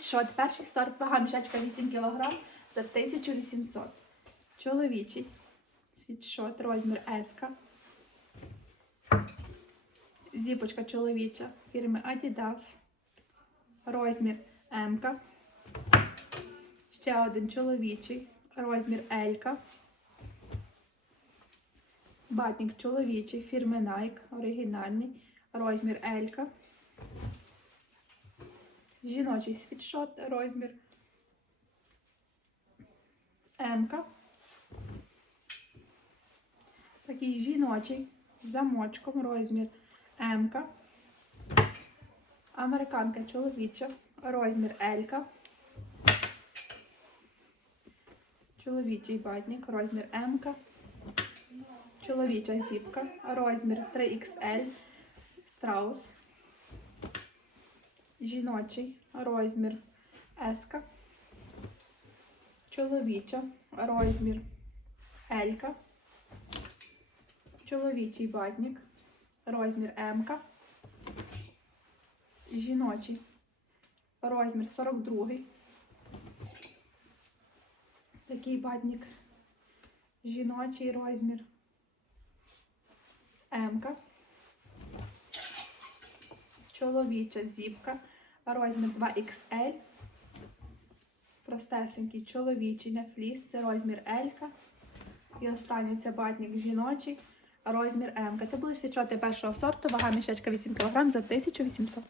Світшот, перший сорт, вага мішечка 8 кг за 1800. Чоловічий. Світшот, розмір S. Зіпочка чоловіча фірми Adidas. Розмір М. Ще один чоловічий. Розмір L. Батник чоловічий фірми Nike. Оригінальний. Розмір L. Жіночий світшот. Розмір М. Такий жіночий замочком. Розмір М. Американка чоловіча, розмір L. Чоловічий батник, розмір М. Чоловіча зіпка, розмір 3XL, страус. Жіночий розмір S. Чоловіча розмір L. Чоловічий батник, розмір М. Жіночий розмір 42. Такий батник. Жіночий розмір М. Чоловіча зіпка. Розмір 2XL. Простесенький чоловічий на фліс. Це розмір L. І останній це батник жіночий. Розмір М. Це були свічоти першого сорту, вага мішечка 8 кг за 1800.